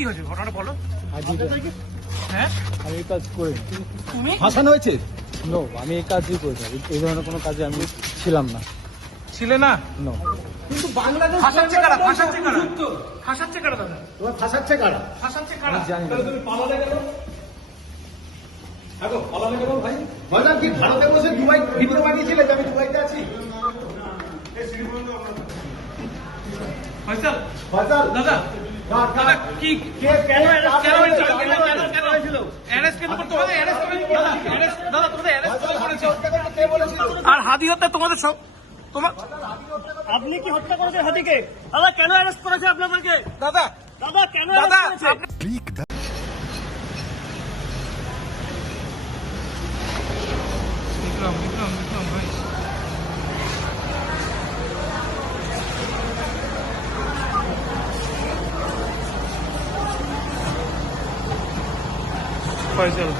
কি হয়েছে ঘটনাটা বলো। হ্যাঁ আমি এই কাজ করি তুমি ফাঁসানো হয়েছে? নো, আমি এই কাজই করি না। এই ধরনের কোনো কাজে আমি ছিলাম না। ছিলে না? নো। কিন্তু বাংলাদেশ ফাঁসাচ্ছে কারা? ফাঁসাচ্ছে কারা? ফাঁসাচ্ছে কারা দাদা? তোমার ফাঁসাচ্ছে কারা? ফাঁসাচ্ছে কারা? আমি জানি না। তাহলে তুমি পালালে কেন? দেখো পালালে কেন ভাই? ভাইজান কি ভারতে বসে দুবাই ভিডিও বানিয়েছিলে যে আমি দুবাইতে আছি? ফয়সাল ফয়সাল দাদা দাদা কি কে কেন কেন হয়েছিল? অ্যারেস্ট কেন করতে হবে? অ্যারেস্ট করে দাদা অ্যারেস্ট দাদা তোমাদের অ্যারেস্ট করেছে। কে বলেছিল? আর হাদি হত্যা তোমাদের সব তোমার আপনি কি হত্যা করেছেন হাতিকে? দাদা কেন অ্যারেস্ট করেছে আপনাদেরকে? দাদা দাদা কেন দাদা অ্যারেস্ট করেছে? বিক্রম বিক্রম বিক্রম ভাই ফয়সাল